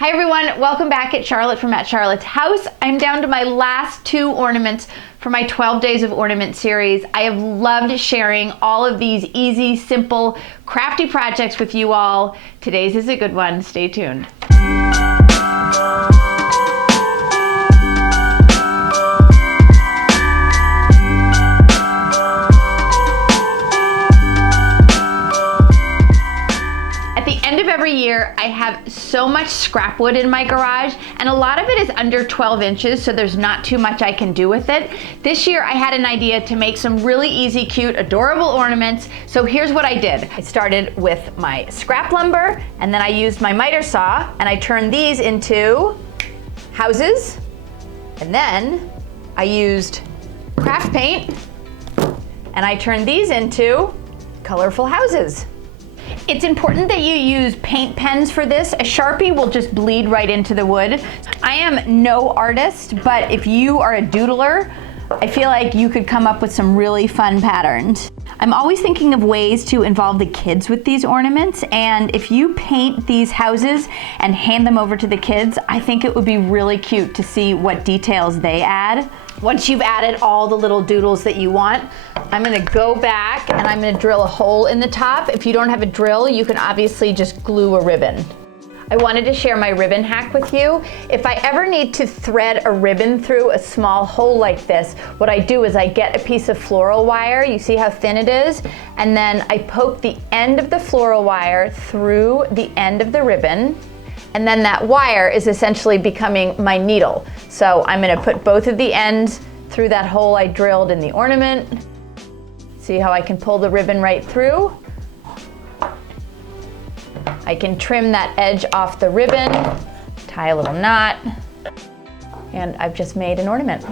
Hi everyone, welcome back at Charlotte from At Charlotte's House. I'm down to my last 2 ornaments for my 12 Days of Ornament series. I have loved sharing all of these easy, simple, crafty projects with you all. Today's is a good one, stay tuned. At the end of every year, I have so much scrap wood in my garage, and a lot of it is under 12 inches, so there's not too much I can do with it. This year, I had an idea to make some really easy, cute, adorable ornaments, so here's what I did. I started with my scrap lumber, and then I used my miter saw, and I turned these into houses, and then I used craft paint, and I turned these into colorful houses. It's important that you use paint pens for this. A Sharpie will just bleed right into the wood. I am no artist, but if you are a doodler, I feel like you could come up with some really fun patterns. I'm always thinking of ways to involve the kids with these ornaments, and if you paint these houses and hand them over to the kids, I think it would be really cute to see what details they add. Once you've added all the little doodles that you want, I'm gonna go back and I'm gonna drill a hole in the top. If you don't have a drill, you can obviously just glue a ribbon. I wanted to share my ribbon hack with you. If I ever need to thread a ribbon through a small hole like this, what I do is I get a piece of floral wire, you see how thin it is, and then I poke the end of the floral wire through the end of the ribbon, and then that wire is essentially becoming my needle. So I'm gonna put both of the ends through that hole I drilled in the ornament. See how I can pull the ribbon right through? I can trim that edge off the ribbon, tie a little knot, and I've just made an ornament.